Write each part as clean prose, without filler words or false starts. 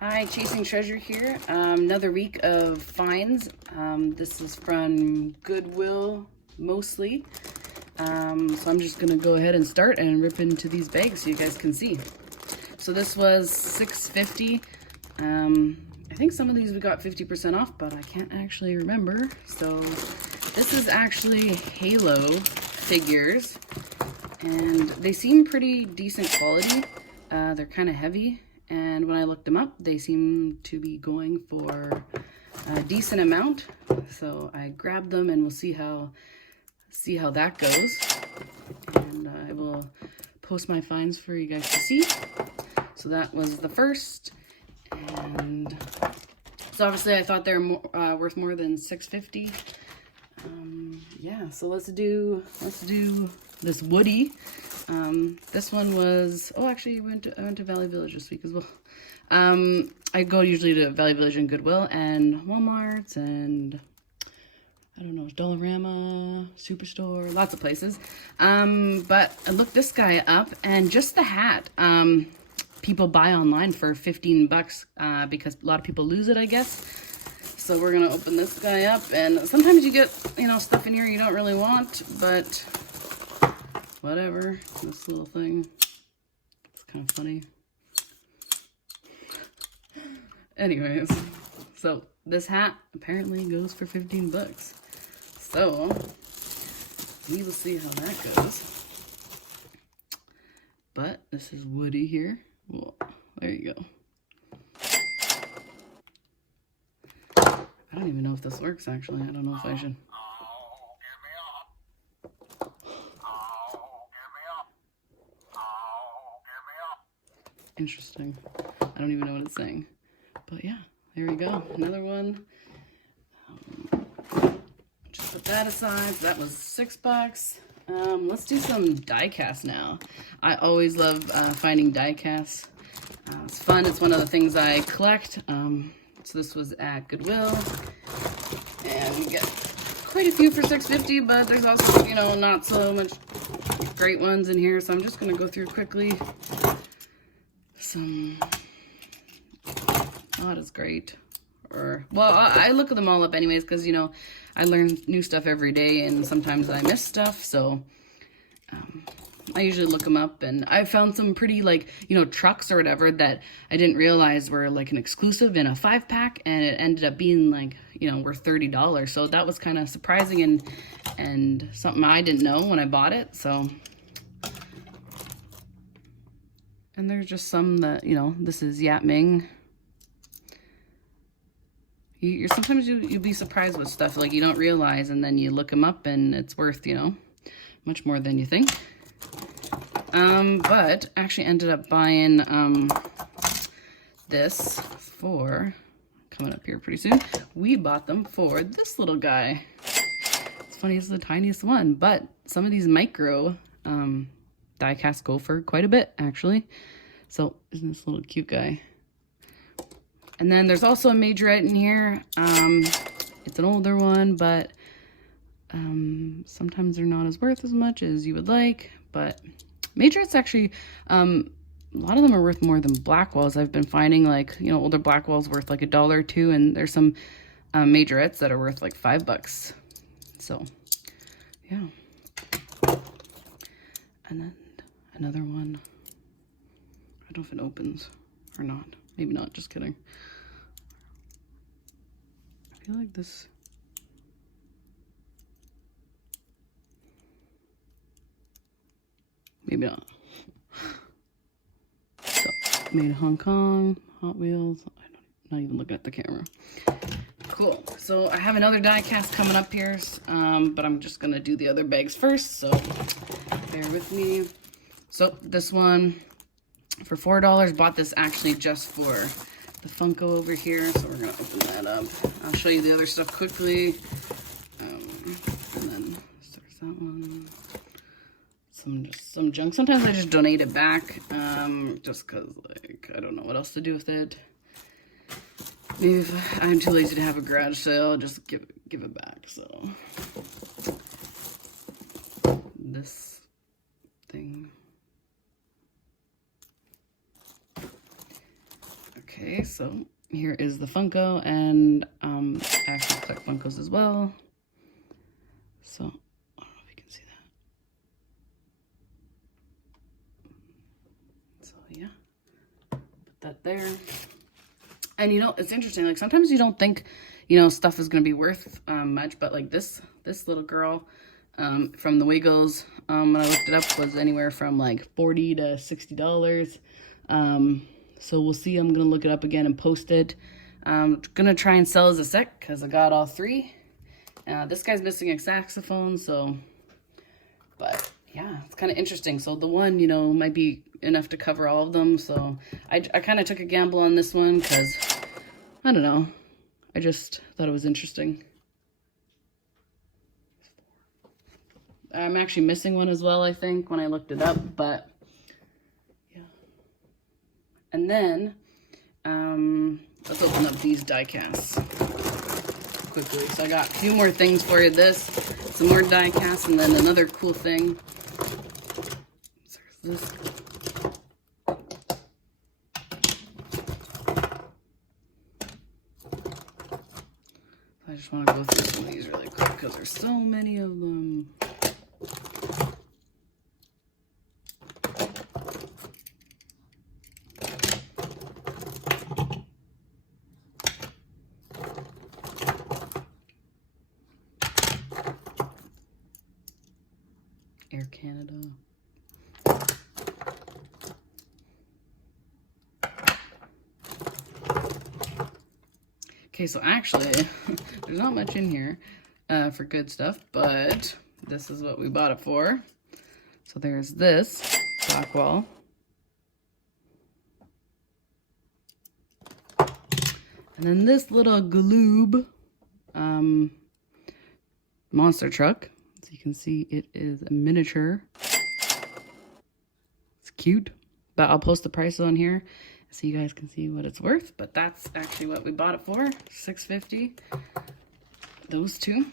Hi, Chasing Treasure here. Another week of finds. This is from Goodwill mostly. So I'm just gonna go ahead and start and rip into these bags so you guys can see. So this was $6.50. I think some of these we got 50% off, but I can't actually remember. So this is actually Halo figures, and they seem pretty decent quality. They're kind of heavy. And when I looked them up, they seem to be going for a decent amount. So I grabbed them and we'll see how that goes. And I will post my finds for you guys to see. So that was the first. And so obviously I thought they're worth more than $6.50. Yeah, so let's do this Woody. This one was, oh, actually I went to Valley Village this week as well. I go usually to Valley Village and Goodwill and Walmart's and I don't know, Dollarama, Superstore, lots of places. But I looked this guy up, and just the hat, people buy online for 15 bucks, because a lot of people lose it, I guess. So we're gonna open this guy up, and sometimes you get, stuff in here you don't really want, but whatever. This little thing, it's kind of funny. Anyways, so this hat apparently goes for 15 bucks. So we will see how that goes. But this is Woody here. Well, there you go. I don't even know if this works, actually. I don't know if I should. Interesting. I don't even know what it's saying. But yeah, there we go. Another one. Just put that aside. So that was $6. Let's do some diecast now. I always love finding diecasts. It's fun. It's one of the things I collect. So this was at Goodwill, and you get quite a few for $6.50, but there's also, not so much great ones in here. So I'm just gonna go through quickly. Some not as great, or well, I look at them all up anyways, because I learn new stuff every day, and sometimes I miss stuff. So I usually look them up, and I found some pretty, trucks or whatever that I didn't realize were like an exclusive in a 5-pack, and it ended up being worth $30. So that was kind of surprising and something I didn't know when I bought it. So, and there's just some that, this is Yap Ming. Sometimes you'll be surprised with stuff you don't realize, and then you look them up and it's worth, much more than you think. But I actually ended up buying this for, coming up here pretty soon, we bought them for this little guy. It's funny, it's the tiniest one, but some of these micro die-cast go for quite a bit, actually. So isn't this little cute guy? And then there's also a majorette in here. It's an older one, but sometimes they're not as worth as much as you would like. But majorettes actually, a lot of them are worth more than Blackwells. I've been finding older Blackwells worth like $1 or $2, and there's some majorettes that are worth like $5. So yeah. And then another one. I don't know if it opens or not. Maybe not, just kidding. I feel like this. Maybe not. So, made in Hong Kong, Hot Wheels. I'm not even looking at the camera. Cool. So I have another die cast coming up here, but I'm just gonna do the other bags first, so bear with me. So this one for $4, bought this actually just for the Funko over here, so we're gonna open that up. I'll show you the other stuff quickly. And then there's that one. Some junk. Sometimes I just donate it back, just cause I don't know what else to do with it. Maybe if I'm too lazy to have a garage sale, I'll just give it back. So this thing. Okay, so here is the Funko, and I actually collect Funkos as well. So, I don't know if you can see that. So, yeah. Put that there. And, you know, it's interesting. Like, sometimes you don't think, you know, stuff is going to be worth much. But, like, this little girl from the Wiggles, when I looked it up, was anywhere from, like, $40 to $60. So we'll see. I'm going to look it up again and post it. I'm going to try and sell as a set because I got all three. This guy's missing a saxophone, so... But, yeah, it's kind of interesting. So the one, you know, might be enough to cover all of them. So I kind of took a gamble on this one because, I don't know. I just thought it was interesting. I'm actually missing one as well, I think, when I looked it up. But, yeah. And then, let's open up these die casts quickly. So I got a few more things for you. Some more die casts, and then another cool thing. So there's this. I just want to go through some of these really quick because there's so many of them. Air Canada. Okay, so actually, there's not much in here for good stuff, but this is what we bought it for. So there's this back wall. And then this little gloob monster truck. So you can see it is a miniature. It's cute, but I'll post the price on here so you guys can see what it's worth. But that's actually what we bought it for, $6.50. Those two.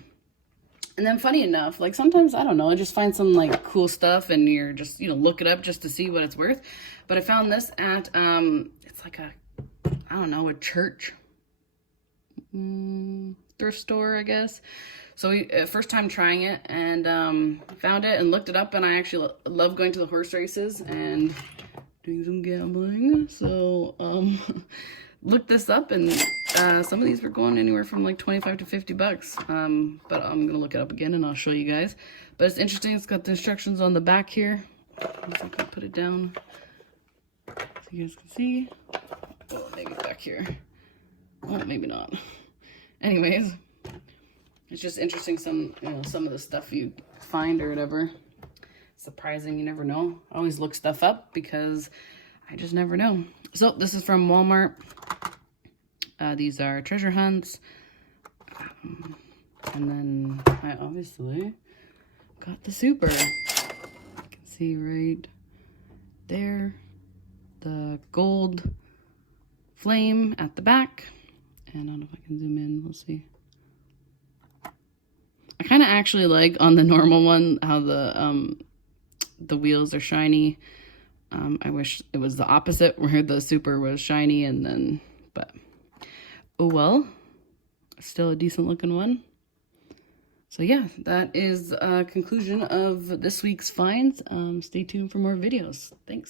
And then funny enough, like sometimes, I don't know, I just find some like cool stuff and you're just, you know, look it up just to see what it's worth. But I found this at, it's like a, I don't know, a church thrift store, I guess. So we, first time trying it, and found it and looked it up, and I actually love going to the horse races and doing some gambling. So looked this up, and some of these were going anywhere from like 25 to 50 bucks. But I'm gonna look it up again and I'll show you guys. But it's interesting. It's got the instructions on the back here. If I can put it down so you guys can see. Oh, maybe back here. Oh, maybe not. Anyways, it's just interesting some of the stuff you find or whatever. Surprising, you never know. I always look stuff up because I just never know. So this is from Walmart. These are treasure hunts. And then I obviously got the super. You can see right there the gold flame at the back. And I don't know if I can zoom in. We'll see. I kind of actually like on the normal one how the wheels are shiny. I wish it was the opposite where the super was shiny and then, but oh well, still a decent looking one. So yeah, that is a conclusion of this week's finds. Stay tuned for more videos. Thanks.